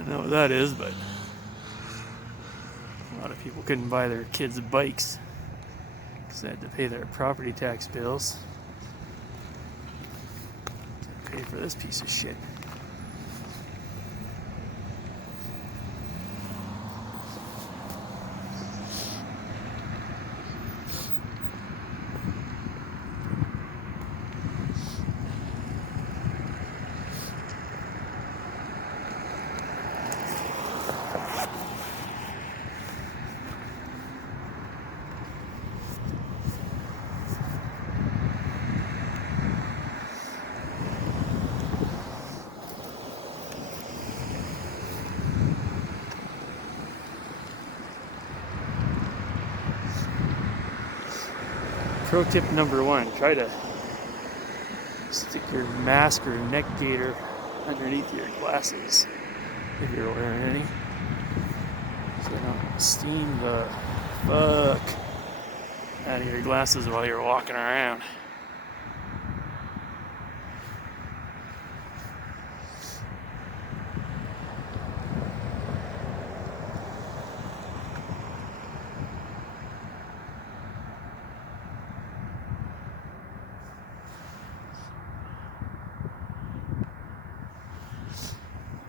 don't know what that is, but a lot of people couldn't buy their kids bikes because they had to pay their property tax bills to pay for this piece of shit. Pro tip number 1, try to stick your mask or neck gaiter underneath your glasses if you're wearing any, so you don't steam the fuck out of your glasses while you're walking around.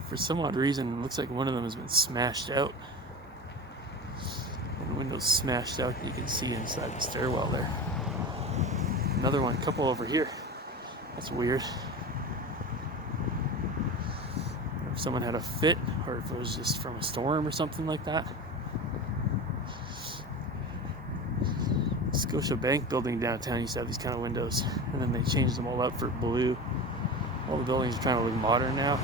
For some odd reason, it looks like one of them has been smashed out. And the window's smashed out, and you can see inside the stairwell there. Another one, couple over here. That's weird. If someone had a fit, or if it was just from a storm or something like that. Scotia Bank building downtown used to have these kind of windows, and then they changed them all up for blue. All the buildings are trying to look modern now.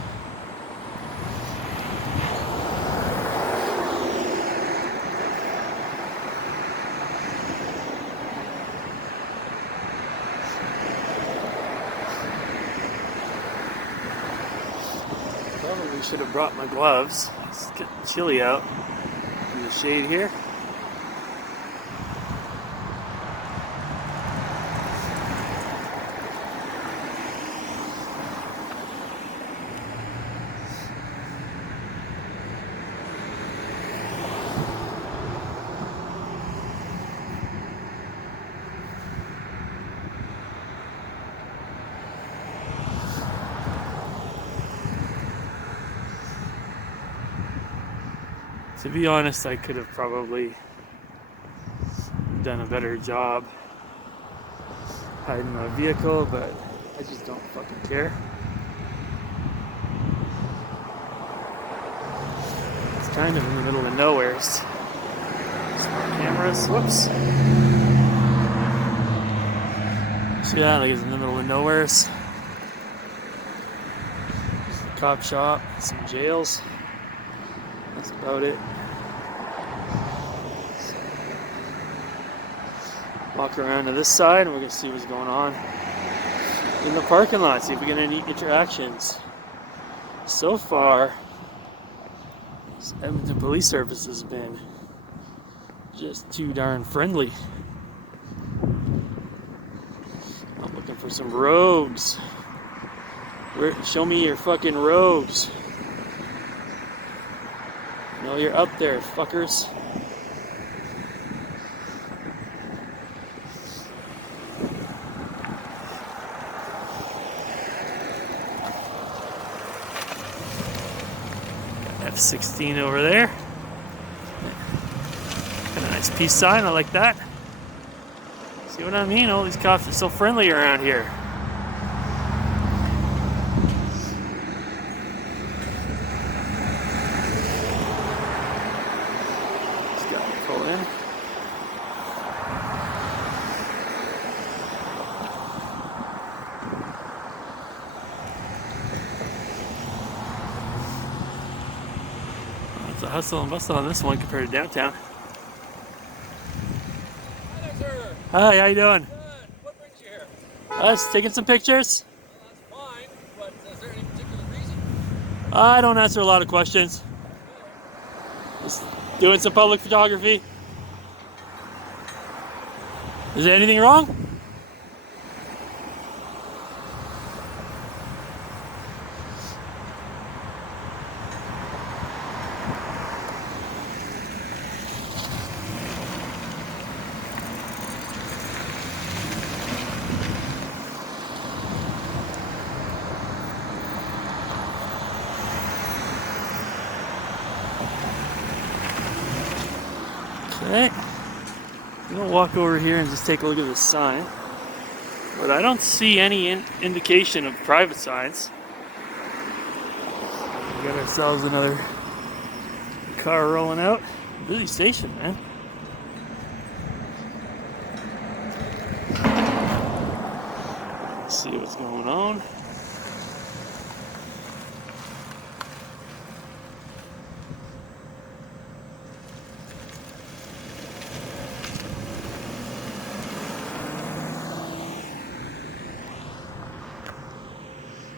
Probably should have brought my gloves. It's getting chilly out in the shade here. To be honest, I could have probably done a better job hiding my vehicle, but I just don't fucking care. It's kind of in the middle of nowhere. Cameras, whoops. See that? Like it's in the middle of nowhere. There's a cop shop, some jails. That's about it. Walk around to this side and we're going to see what's going on in the parking lot, see if we get any interactions. So far, this Edmonton Police Service has been just too darn friendly. I'm looking for some rogues. Show me your fucking rogues. No, you're up there, fuckers. F-16 over there. Got a nice peace sign, I like that. See what I mean? All these cops are so friendly around here. It's a hustle and bustle on this one compared to downtown. Hi there, sir. Hi, how you doing? Good. What brings you here? Us taking some pictures. Well, that's fine, but is there any particular reason? I don't answer a lot of questions. Just doing some public photography. Is there anything wrong? Alright, I'm gonna walk over here and just take a look at this sign. But I don't see any indication of private signs. We got ourselves another car rolling out. Busy station, man. Let's see what's going on.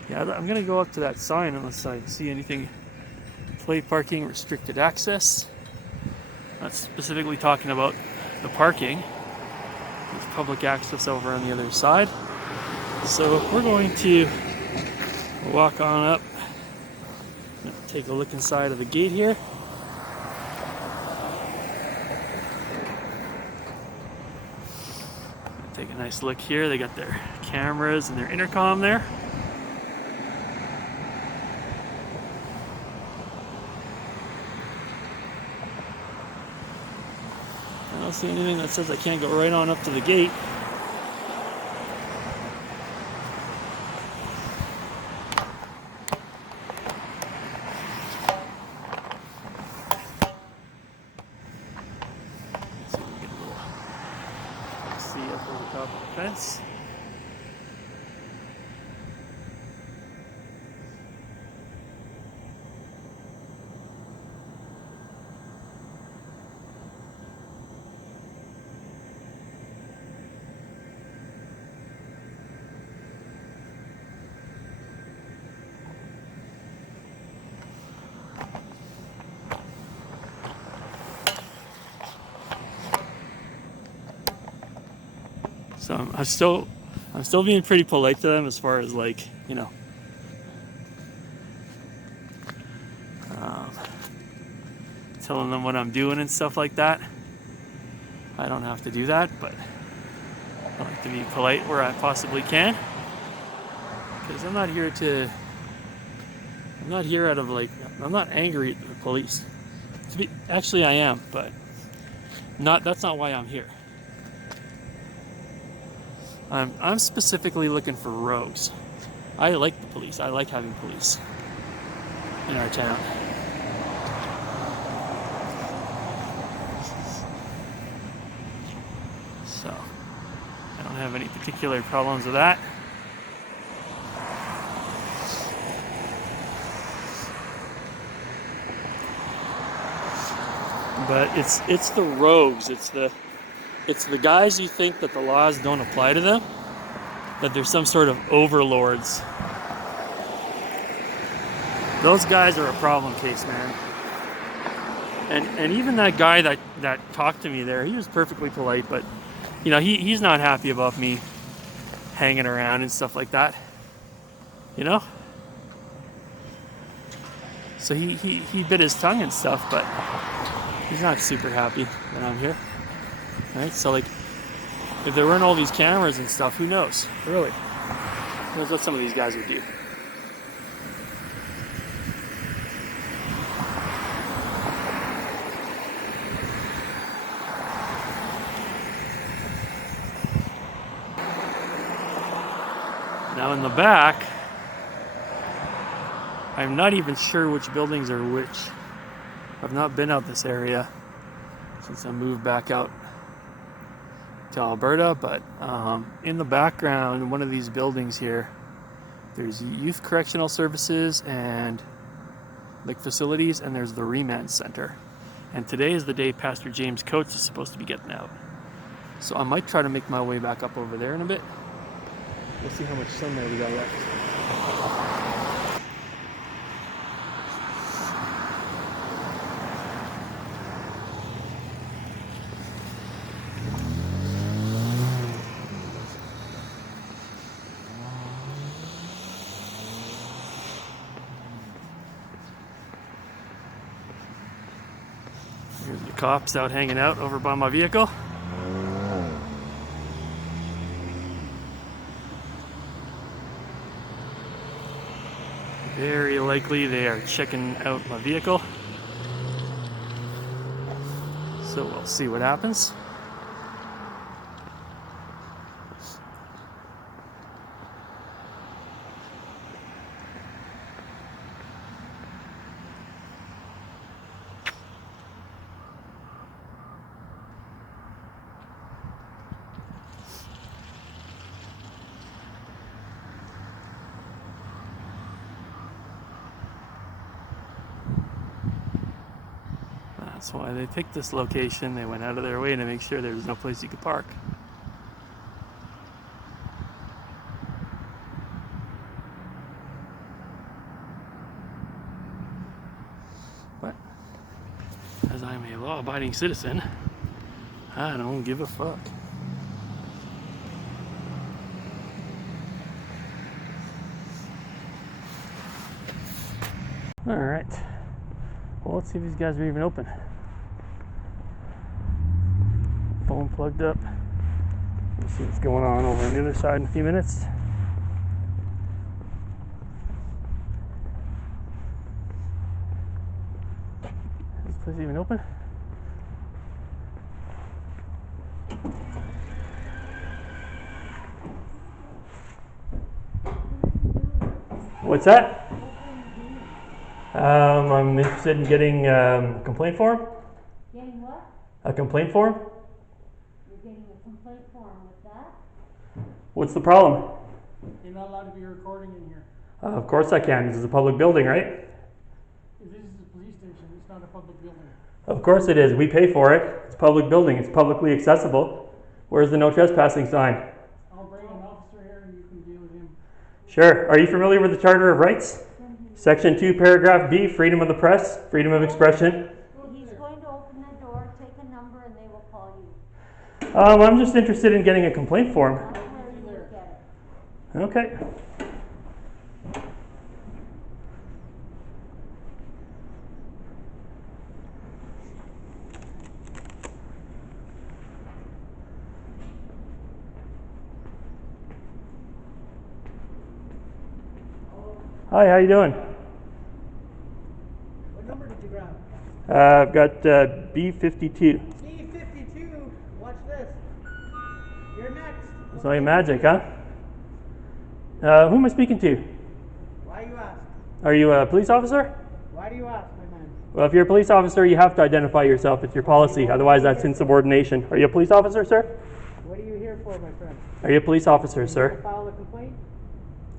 Yeah, I'm gonna go up to that sign unless I see anything. Play parking, restricted access. That's specifically talking about the parking. There's public access over on the other side. So we're going to walk on up, take a look inside of the gate here. Take a nice look here. They got their cameras and their intercom there. I don't see anything that says I can't go right on up to the gate. Let's see if we get a little see up over the top of the fence. So I'm still being pretty polite to them as far as like, you know, telling them what I'm doing and stuff like that. I don't have to do that, but I like to be polite where I possibly can. Because I'm not here out of like, I'm not angry at the police. Actually I am, but that's not why I'm here. I'm specifically looking for rogues. I like the police. I like having police in our town. So, I don't have any particular problems with that. But it's the rogues. It's the guys who think that the laws don't apply to them, that they're some sort of overlords. Those guys are a problem case, man. And even that guy that talked to me there, he was perfectly polite, but you know, he's not happy about me hanging around and stuff like that. You know? So he bit his tongue and stuff, but he's not super happy that I'm here. Right? So like, if there weren't all these cameras and stuff, who knows? Really? Who knows what some of these guys would do? Now in the back, I'm not even sure which buildings are which. I've not been out this area since I moved back out to Alberta, but in the background, one of these buildings here, there's Youth Correctional Services and like facilities, and there's the Remand Center. And today is the day Pastor James Coates is supposed to be getting out. So I might try to make my way back up over there in a bit. We'll see how much sunlight we got left. Here's the cops out hanging out over by my vehicle. Very likely they are checking out my vehicle. So So we'll see what happens. That's why they picked this location. They went out of their way to make sure there was no place you could park. But as I'm a law-abiding citizen, I don't give a fuck. All right. Well, let's see if these guys are even open. Phone plugged up. We'll see what's going on over on the other side in a few minutes. Is this place even open? What's that? I'm interested in getting a complaint form. Getting what? A complaint form? You're getting a complaint form with that? What's the problem? You're not allowed to be recording in here. Of course I can. This is a public building, right? This is a police station, it's not a public building. Of course it is. We pay for it. It's a public building. It's publicly accessible. Where's the no trespassing sign? I'll bring an officer here and you can deal with him. Sure. Are you familiar with the Charter of Rights? Section 2, paragraph B, freedom of the press, freedom of expression. He's going to open the door, take a number, and they will call you. I'm just interested in getting a complaint form. That's where you will get it. Okay. Hi, how you doing? What number did you grab? I've got B52. B52, watch this. You're next. So magic, huh? Who am I speaking to? Why you ask? Are you a police officer? Why do you ask, my man? Well, if you're a police officer, you have to identify yourself. It's your policy. Otherwise, that's insubordination. Are you a police officer, sir? What are you here for, my friend? Are you a police officer, sir? File a complaint?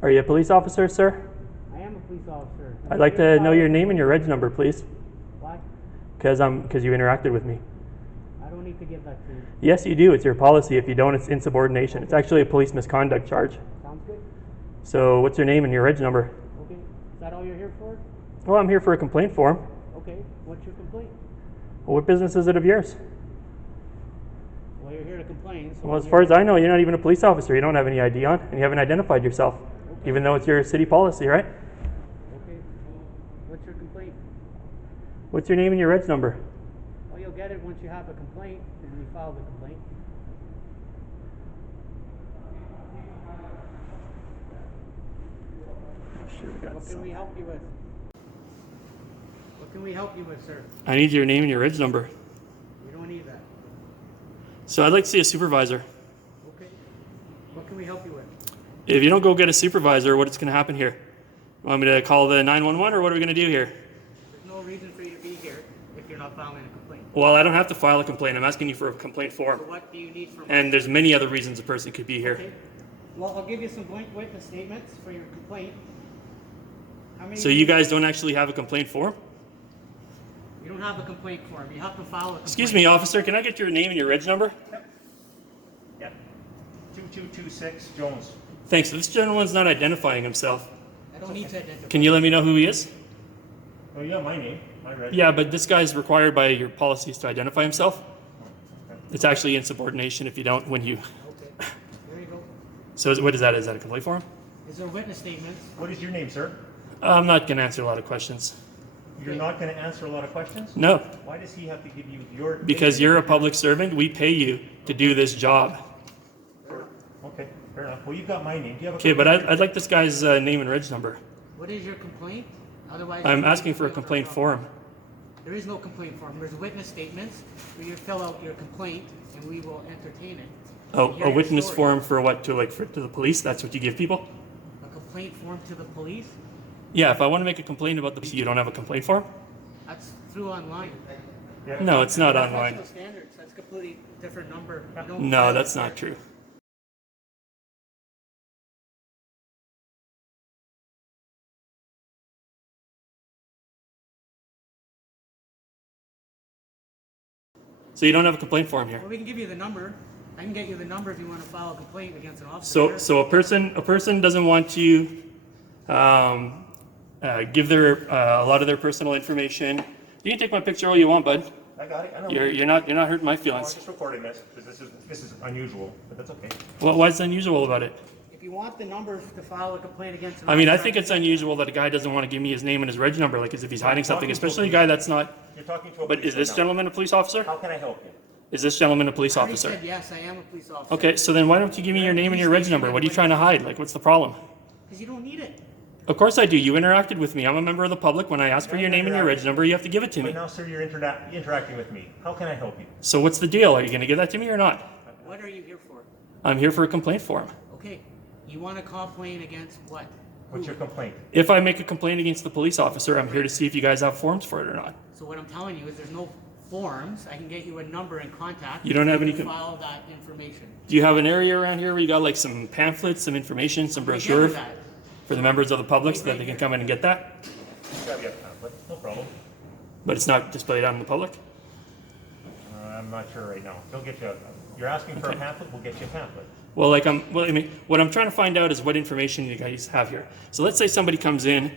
Are you a police officer, sir? I am a police officer. I'd like to know your name and your reg number, please. Why? Because you interacted with me. I don't need to give that to you. Yes, you do. It's your policy. If you don't, it's insubordination. It's actually a police misconduct charge. Sounds good? So what's your name and your reg number? Okay. Is that all you're here for? Well, I'm here for a complaint form. Okay. What's your complaint? Well, what business is it of yours? Well, you're here to complain. So Well, as far as I know, you're not even a police officer. You don't have any ID on, and you haven't identified yourself, even though it's your city policy, right? Okay. What's your complaint? What's your name and your reg number? Well, you'll get it once you have a complaint and we file the complaint. What can we help you with? What can we help you with, sir? I need your name and your reg number. You don't need that. So I'd like to see a supervisor. Okay. What can we help you with? If you don't go get a supervisor, what's going to happen here? You want me to call the 911, or what are we going to do here? There's no reason for you to be here if you're not filing a complaint. Well, I don't have to file a complaint. I'm asking you for a complaint So form. what do you need from us? And there's many other reasons a person could be here. Okay. Well, I'll give you some blank witness statements for your complaint. How many? So you guys don't actually have a complaint form? You don't have a complaint form. You have to file a complaint. Excuse me, officer, can I get your name and your reg number? Yep. 2226 Jones. Thanks. This gentleman's not identifying himself. I don't need to identify. Can you let me know who he is? Oh, yeah, my name. I read it. Yeah, but this guy's required by your policies to identify himself. Okay. It's actually insubordination if you don't when you... Okay. There you go. So what is that? Is that a complaint form? Is there witness statements? What is your name, sir? I'm not going to answer a lot of questions. You're not going to answer a lot of questions? No, Why does he have to give you your... because you're a public servant. We pay you to do this job. Okay, fair enough. Well, you've got my name. Do you have a... Okay, but I'd like this guy's name and reg number. What is your complaint? Otherwise, I'm asking for a complaint form. There is no complaint form. There's witness statements where you fill out your complaint and we will entertain it. Oh, Hear a your witness story. form for what? To like to the police? That's what you give people? A complaint form to the police? Yeah, if I want to make a complaint about the police, you don't have a complaint form? That's through online. No, it's not Professional online. standards. That's a completely different number. You don't No, file that's it. not true. So you don't have a complaint form here. Well, we can give you the number. I can get you the number if you want to file a complaint against an officer. So a person doesn't want to give their a lot of their personal information. You can take my picture all you want, bud. I got it. I know. You're not hurting my I'm feelings. just recording this because this is unusual, but that's okay. Well, what's unusual about it? If you want the number to file a complaint against an I mean, I officer, think it's unusual that a guy doesn't want to give me his name and his reg number, like as if he's hiding something, especially a guy that's not. You're talking to a But is this policeman now. gentleman a police officer? How can I help you? Is this gentleman a police I already officer? said yes, I am a police officer. Okay, so then why don't you give me your name and your reg number? What are you trying to hide? Like, what's the problem? Because you don't need it. Of course I do. You interacted with me. I'm a member of the public. When I ask for your name and your reg number, you have to give it to me. But now, sir, you're interacting with me. How can I help you? So what's the deal? Are you going to give that to me or not? What are you here for? I'm here for a complaint form. Okay, you want to complain against what? What's your complaint? If I make a complaint against the police officer, I'm here to see if you guys have forms for it or not. So what I'm telling you is there's no forms. I can get you a number and contact. You don't have any can com- file that information. Do you have an area around here where you got like some pamphlets, some information, some We can brochure do that. for the members of the public so that they can come in and get that? Yeah, we have a pamphlet. No problem. But it's not displayed out in the public? I'm not sure right now. They'll get you. You're asking for a pamphlet. We'll get you a pamphlet. Well, I mean, what I'm trying to find out is what information you guys have here. So let's say somebody comes in,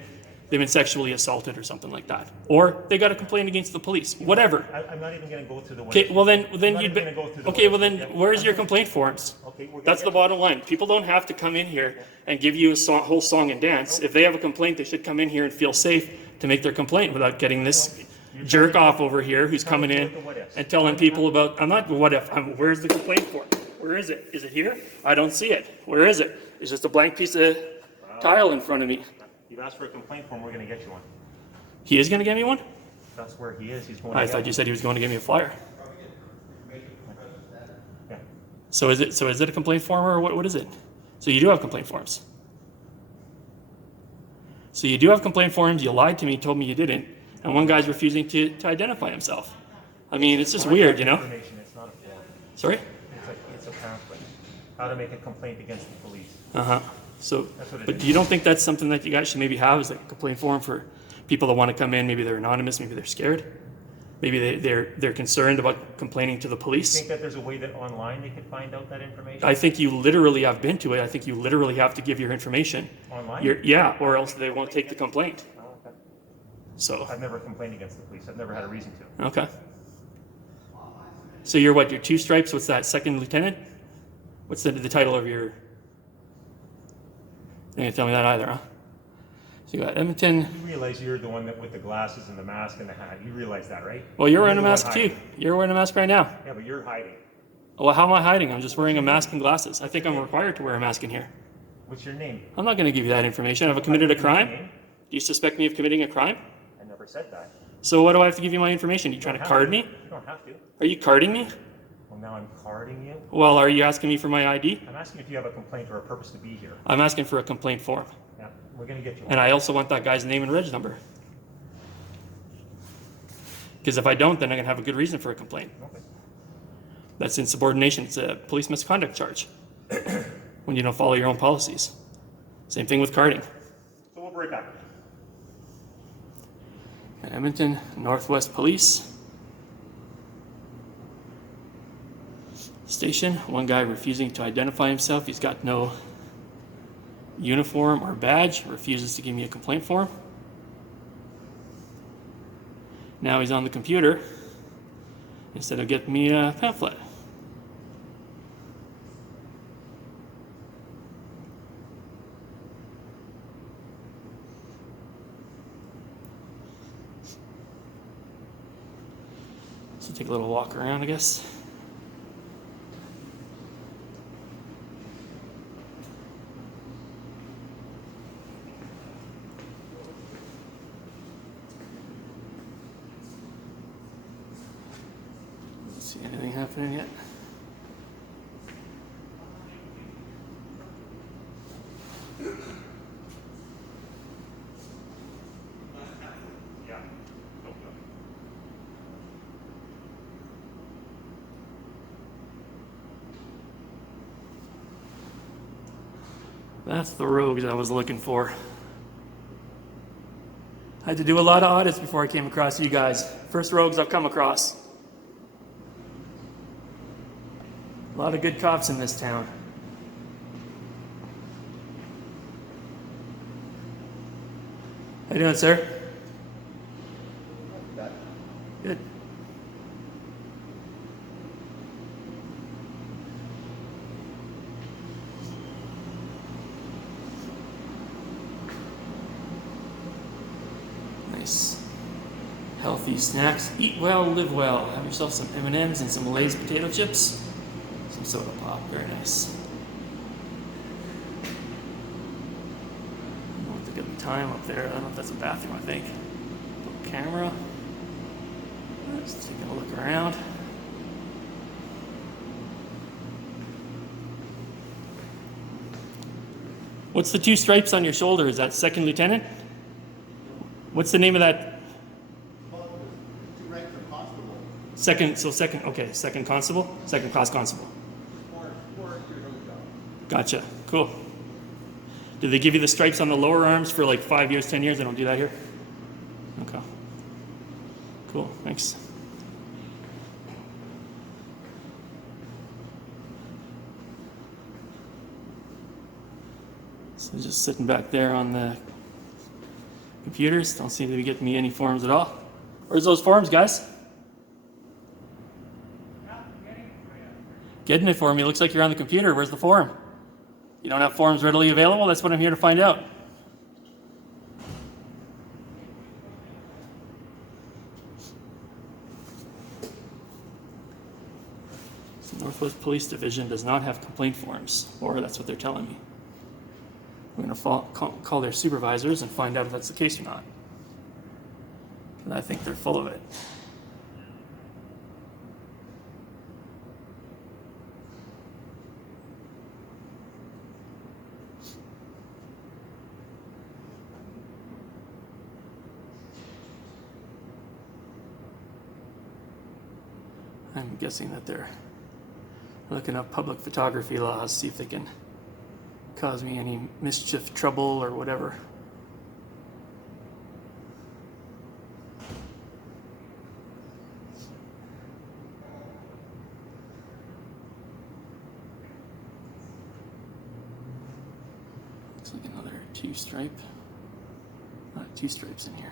they've been sexually assaulted or something like that, or they got a complaint against the police, whatever. I'm not even going to go through the. Okay, well then I'm you'd not be, even gonna go through the okay, well list. then Yeah. where's your complaint forms? Okay, we're gonna That's the get- bottom line. People don't have to come in here and give you a whole song and dance. If they have a complaint, they should come in here and feel safe to make their complaint without getting this jerk off over here who's coming in and telling people about. I'm not. What if? Where's the complaint form? Where is it? Is it here? I don't see it. Where is it? It's just a blank piece of tile in front of me. You've asked for a complaint form. We're going to get you one. He is going to get me one? That's where he is. He's going. I to get thought you said he was going to give me a flyer. Yeah. So is it a complaint form or what is it? So you do have complaint forms. So you do have complaint forms, you lied to me, told me you didn't, and one guy's refusing to identify himself. I mean, it's just weird, you know? Information. It's not a form. Sorry? It's a pamphlet. How to make a complaint against the police. Uh-huh. So, That's what it but is. do you don't think that's something that you guys should maybe have as like a complaint form for people that want to come in, maybe they're anonymous, maybe they're scared? Maybe they're concerned about complaining to the police? Think that there's a way that online they could find out that information? I think you literally have been to it. I think you literally have to give your information. Online? Yeah, or else they won't take the complaint. Oh, okay. So, I've never complained against the police. I've never had a reason to. okay. So you're what, you're two stripes? What's that, second lieutenant? What's the title of your... You didn't tell me that either, huh? So you got Edmonton. You realize you're the one that with the glasses and the mask and the hat. You realize that, right? Well, you're wearing a the one mask too. hiding. You're wearing a mask right now. Yeah, but you're hiding. Well, how am I hiding? I'm just wearing a mask and glasses. I think I'm required to wear a mask in here. What's your name? I'm not going to give you that information. Have I committed a What's your crime? name? Do you suspect me of committing a crime? I never said that. So what do I have to give you my information? Are you trying to card me? You don't have to. Are you carding me? Well, now I'm carding you. Well, are you asking me for my ID? I'm asking if you have a complaint or a purpose to be here. I'm asking for a complaint form. Yeah, we're going to get you one. And I also want that guy's name and reg number. Because if I don't, then I'm going to have a good reason for a complaint. Okay. That's insubordination. It's a police misconduct charge when you don't follow your own policies. Same thing with carding. So we'll be right back. Edmonton Northwest Police Station. One guy refusing to identify himself. He's got no uniform or badge. Refuses to give me a complaint form. Now he's on the computer instead of getting me a pamphlet. So take a little walk around, I guess. happening yet. Yeah. Okay. That's the rogues I was looking for. I had to do a lot of audits before I came across you guys. First rogues I've come across. A lot of good cops in this town. How you doing, sir? Good. Nice. Healthy snacks. Eat well, live well. Have yourself some M&Ms and some Lay's potato chips. Some soda pop. Very nice. I don't know what to get the time up there. I don't know if that's a bathroom, I think. Little camera. Just taking a look around. What's the two stripes on your shoulder? Is that second lieutenant? What's the name of that? Second constable? Second class constable. Gotcha, cool. Do they give you the stripes on the lower arms for like 5 years, 10 years? They don't do that here? Okay. Cool, thanks. So just sitting back there on the computers. Don't seem to be getting me any forms at all. Where's those forms, guys? Getting it for me. Looks like you're on the computer. Where's the form? You don't have forms readily available? That's what I'm here to find out. So Northwest Police Division does not have complaint forms, or that's what they're telling me. I'm going to call their supervisors and find out if that's the case or not. And I think they're full of it. I'm guessing that they're looking up public photography laws, see if they can cause me any mischief, trouble, or whatever. Looks like another two-stripe. Two stripes in here.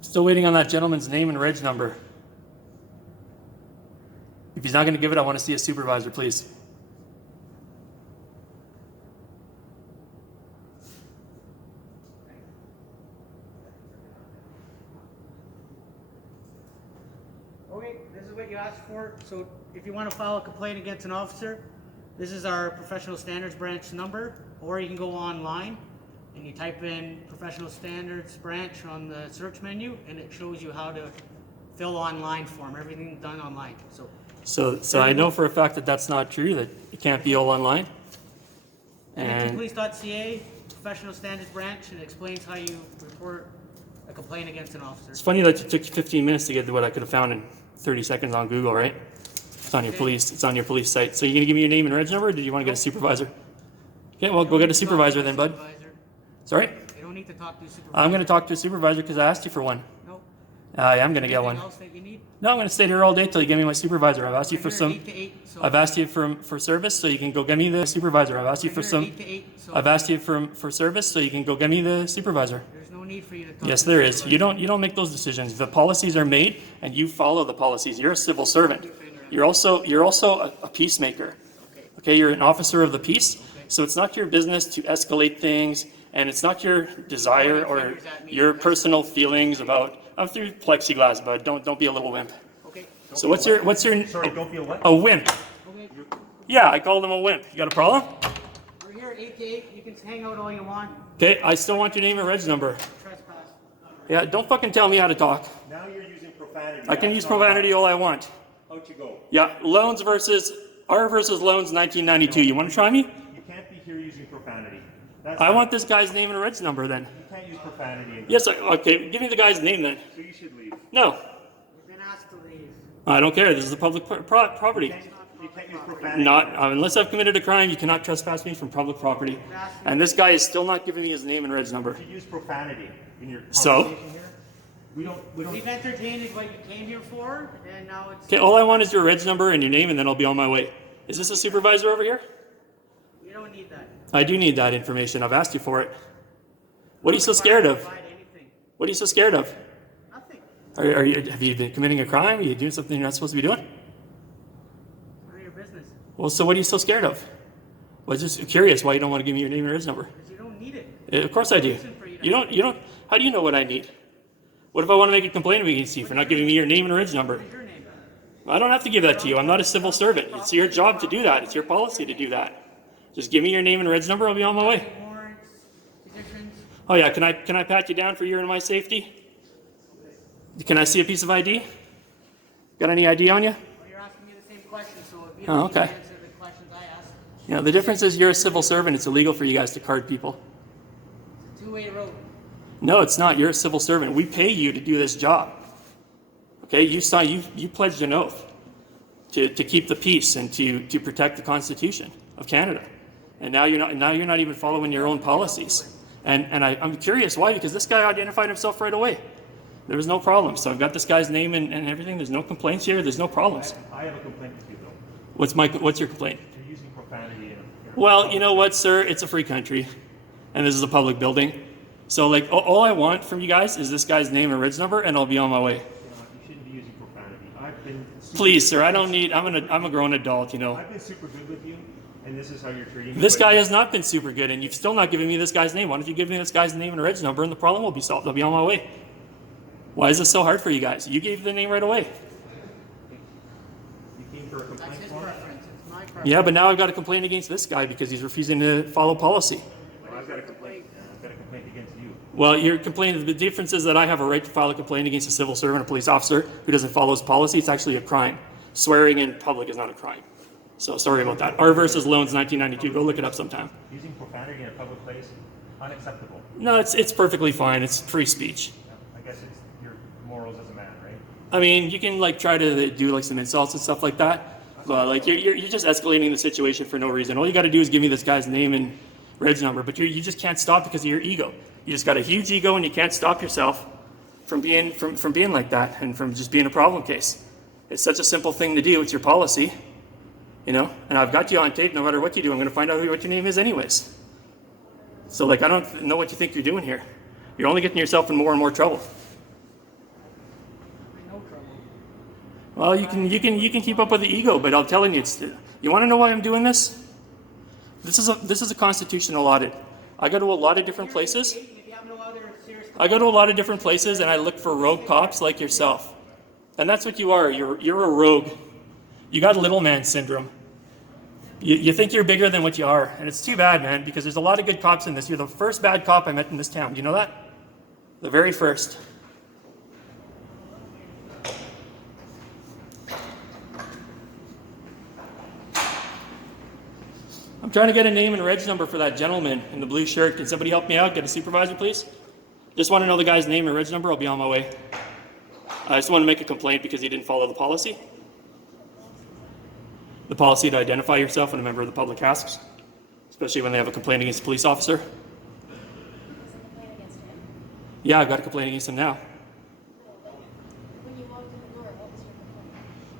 Still waiting on that gentleman's name and reg number. If he's not going to give it, I want to see a supervisor, please. Okay, this is what you asked for. So if you want to file a complaint against an officer, this is our professional standards branch number, or you can go online and you type in professional standards branch on the search menu, and it shows you how to fill online form. Everything's done online. So I know for a fact that that's not true, that it can't be all online. And police.ca, professional standards branch, and it explains how you report a complaint against an officer. it's funny that it took 15 minutes to get to what I could have found in 30 seconds on Google, right? It's on your police. It's on your police site. So you're gonna give me your name and reg number, or do you want to get a supervisor? Okay, well, go get a supervisor then, bud. Sorry? You don't need to talk to a supervisor. I'm going to talk to a supervisor because I asked you for one. No. I am gonna get Anything one. else that you need? No, I'm gonna stay here all day till you give me my supervisor. I've asked you We're for here some. 8 to 8, so I've asked you for service, so you can go get me the supervisor. I've asked you we're for here some. 8 to 8, so I've asked you for service, so you can go get me the supervisor. there's no need for you to talk Yes, to the there is. supervisor. You don't make those decisions. The policies are made, and you follow the policies. You're a civil servant. You're also a peacemaker. Okay, you're an officer of the peace. So it's not your business to escalate things, and it's not your desire or your personal feelings about. I'm through plexiglass, bud. Don't be a little wimp. Okay. So what's your Sorry, don't be a what? a wimp? Okay. Yeah, I called him a wimp. You got a problem? We're here 8 to 8. You can hang out all you want. Okay, I still want your name and reg number. Trespass. Yeah, don't fucking tell me how to talk. Now you're using profanity. I can That's use not profanity all I want. allowed. Out you go. Yeah, loans versus loans 1992. You want to try me? You can't be here using profanity. That's I want this guy's name and reg number then. You can't use profanity. Yes, okay, give me the guy's name then. So you should leave. No, You've been asked to leave. I don't care. This is a public property. You can't use profanity. Not unless I've committed a crime, you cannot trespass me from public property. And this guy is still not giving me his name and reg number. You use profanity in your So? conversation here. We don't. We've entertained what you came here for, and now it's. Okay, all I want is your reg number and your name, and then I'll be on my way. Is this a supervisor over here? You don't need that. I do need that information. I've asked you for it. What are you so scared of? Provide anything. What are you so scared of? Nothing. Have you been committing a crime? Are you doing something you're not supposed to be doing? None of your business. Well, so what are you so scared of? Well, just curious why you don't want to give me your name and reg number. Because you don't need it. Of course I do. Reason for you to- You don't, how do you know what I need? What if I want to make a complaint against you for not giving me your name and reg number? What's your name? I don't have to give that to you. I'm not a civil servant. It's your job to do that. It's your policy to do that. Just give me your name and reg number, I'll be on my way. Warrants, petitions. Oh yeah, can I pat you down for your and my safety? Can I see a piece of ID? Got any ID on you? Well, you're asking me the same question, so if you Oh, don't need to okay. answer the questions I ask, You know, the difference is you're a civil servant. It's illegal for you guys to card people. it's a two-way road. No, it's not. You're a civil servant. We pay you to do this job. Okay, you pledged an oath to keep the peace and to protect the Constitution of Canada. And now you're not even following your own policies. And I'm curious why, because this guy identified himself right away. There was no problem. So I've got this guy's name and everything. There's no complaints here. There's no problems. I have a complaint with you though. What's your complaint? You're using profanity in a. Well, you know what, sir? It's a free country, and this is a public building. So, like, all I want from you guys is this guy's name and reg number, and I'll be on my way. You shouldn't be using profanity. I've been. Please, sir. I'm a grown adult. You know. I've been super good with you, and this is how you're treating me. This but- guy has not been super good, and you've still not given me this guy's name. Why don't you give me this guy's name and reg number, and the problem will be solved. I'll be on my way. Why is this so hard for you guys? You gave the name right away. You came for a That's complaint his form? preference. It's my preference. Yeah, but now I've got a complaint against this guy because he's refusing to follow policy. Well, I've got a complaint. I've got a complaint against you. Well, your complaint, the difference is that I have a right to file a complaint against a civil servant, a police officer who doesn't follow his policy. It's actually a crime. Swearing in public is not a crime. So sorry about that. R versus Loans, 1992. Go look it up sometime. Using profanity in a public place, unacceptable. No, it's perfectly fine. It's free speech. I guess it's your morals as a man, right? I mean, you can like try to do like some insults and stuff like that, but like you're just escalating the situation for no reason. All you got to do is give me this guy's name and reg number, but you just can't stop because of your ego. You just got a huge ego, and you can't stop yourself from being like that and from just being a problem case. It's such a simple thing to do. It's your policy, you know. And I've got you on tape. No matter what you do, I'm going to find out what your name is anyways. So like, I don't know what you think you're doing here. You're only getting yourself in more and more trouble. I'm in no trouble. Well, you can keep up with the ego, but I'm telling you, you want to know why I'm doing this? This is a constitutional audit. I go to a lot of different places. If you have no other serious I go to a lot of different places, and I look for rogue cops like yourself. And that's what you are. You're a rogue. You got little man syndrome. You think you're bigger than what you are, and it's too bad, man, because there's a lot of good cops in this. You're the first bad cop I met in this town. Do you know that? The very first. I'm trying to get a name and reg number for that gentleman in the blue shirt. Can somebody help me out? Get a supervisor, please? Just want to know the guy's name and reg number. I'll be on my way. I just want to make a complaint because he didn't follow the policy. The policy to identify yourself when a member of the public asks, especially when they have a complaint against a police officer. Yeah, I've got a complaint against him now.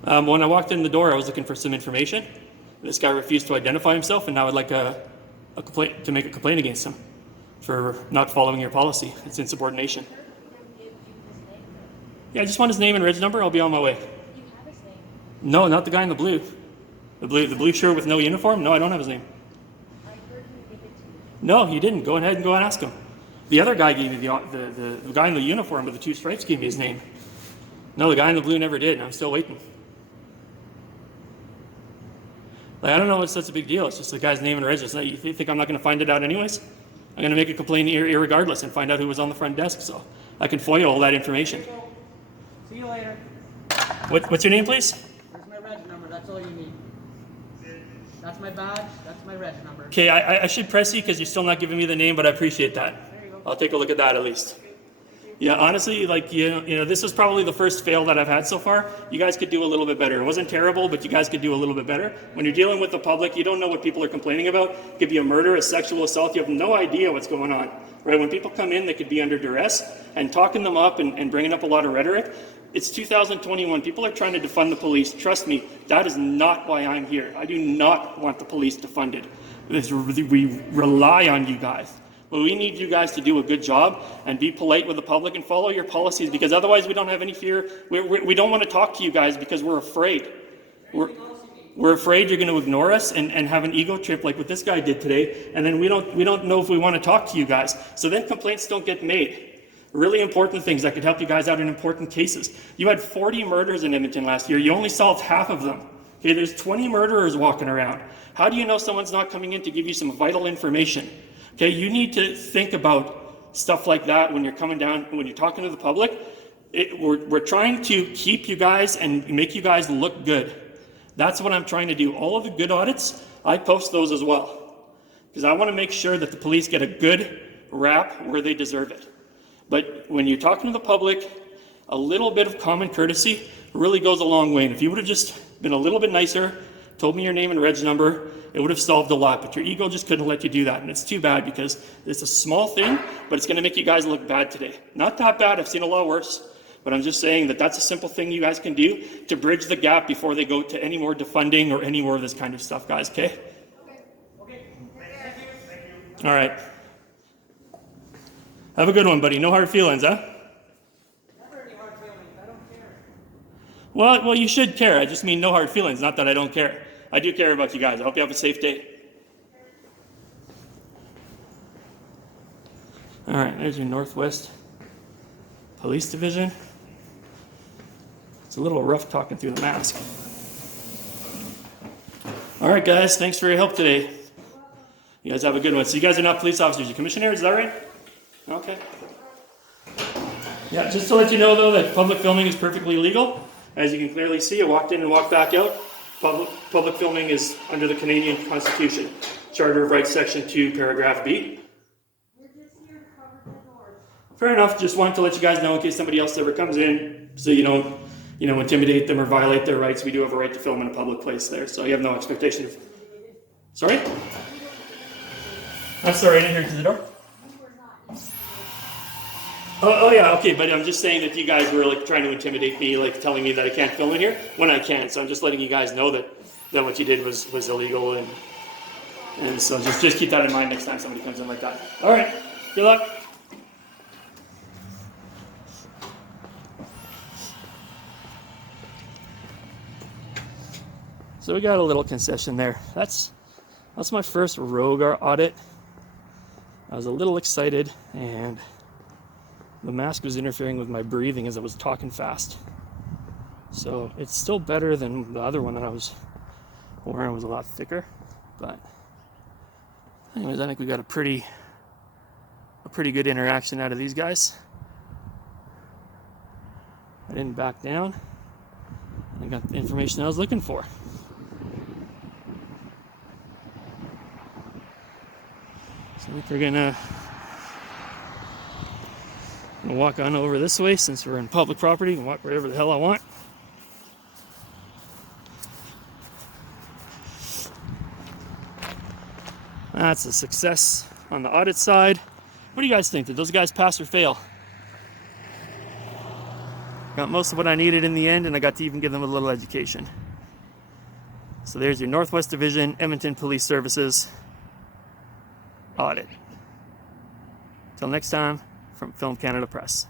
When I walked in the door, I was looking for some information. This guy refused to identify himself, and now I'd like a complaint to make a complaint against him for not following your policy. It's insubordination. Yeah, I just want his name and reg number. I'll be on my way. You have his name. No, not the guy in the blue. The blue shirt with no uniform. No, I don't have his name. I heard him give it to you. No, he didn't. Go ahead and go and ask him. The other guy gave me the guy in the uniform with the 2 stripes gave me his name. No, the guy in the blue never did. And I'm still waiting. Like, I don't know what's such a big deal. It's just the guy's name and register. You think I'm not going to find it out anyways? I'm going to make a complaint irregardless and find out who was on the front desk, so I can FOIA all that information. See you later. What's your name, please? There's my reg number. That's all you need. That's my badge. That's my reg number. Okay, I should press you because you're still not giving me the name, but I appreciate that. There you go. I'll take a look at that at least. Yeah, honestly, like, you know, this is probably the first fail that I've had so far. You guys could do a little bit better. It wasn't terrible, but you guys could do a little bit better. When you're dealing with the public, you don't know what people are complaining about. It could be a murder, a sexual assault. You have no idea what's going on, right? When people come in, they could be under duress, and talking them up and bringing up a lot of rhetoric. It's 2021. People are trying to defund the police. Trust me, that is not why I'm here. I do not want the police defunded. We rely on you guys. But we need you guys to do a good job and be polite with the public and follow your policies, because otherwise we don't have any fear. We don't want to talk to you guys because we're afraid. We're afraid you're going to ignore us and have an ego trip like what this guy did today, and then we don't know if we want to talk to you guys. So then complaints don't get made. Really important things that could help you guys out in important cases. You had 40 murders in Edmonton last year. You only solved half of them. Okay, there's 20 murderers walking around. How do you know someone's not coming in to give you some vital information? Okay, you need to think about stuff like that when you're coming down, when you're talking to the public. We're trying to keep you guys and make you guys look good. That's what I'm trying to do. All of the good audits, I post those as well. Because I want to make sure that the police get a good rap where they deserve it. But when you're talking to the public, a little bit of common courtesy really goes a long way. And if you would have just been a little bit nicer, told me your name and reg number, it would have solved a lot, but your ego just couldn't let you do that. And it's too bad because it's a small thing, but it's going to make you guys look bad today. Not that bad, I've seen a lot worse, but I'm just saying that that's a simple thing you guys can do to bridge the gap before they go to any more defunding or any more of this kind of stuff, guys, okay? Okay. Thank you. All right. Have a good one, buddy. No hard feelings, huh? Never any hard feelings. I don't care. Well, you should care. I just mean no hard feelings, not that I don't care. I do care about you guys. I hope you have a safe day. All right, there's your Northwest Police Division. It's a little rough talking through the mask. All right, guys, thanks for your help today. You guys have a good one. So you guys are not police officers, you're commissioners, is that right? Okay. Yeah, just to let you know, though, that public filming is perfectly legal. As you can clearly see, I walked in and walked back out. Public filming is under the Canadian Constitution, Charter of Rights, Section 2, Paragraph B. We're just here to cover the doors. Fair enough. Just wanted to let you guys know in case somebody else ever comes in, so you don't, intimidate them or violate their rights. We do have a right to film in a public place there, so you have no expectation of. Sorry? I'm sorry, I didn't hear you to the door. Oh yeah, okay, but I'm just saying that you guys were like trying to intimidate me, like telling me that I can't film in here when I can. So I'm just letting you guys know that what you did was illegal, and so just keep that in mind next time somebody comes in like that. All right, good luck. So we got a little concession there. That's my first rogue audit. I was a little excited, and the mask was interfering with my breathing as I was talking fast. So it's still better than the other one that I was wearing. It was a lot thicker. But anyways, I think we got a pretty good interaction out of these guys. I didn't back down. I got the information I was looking for. So I think we're gonna walk on over this way since we're in public property and walk wherever the hell I want. That's a success on the audit side. What do you guys think? Did those guys pass or fail? Got most of what I needed in the end, and I got to even give them a little education. So there's your Northwest Division, Edmonton Police Services audit. Till next time, from Film Canada Press.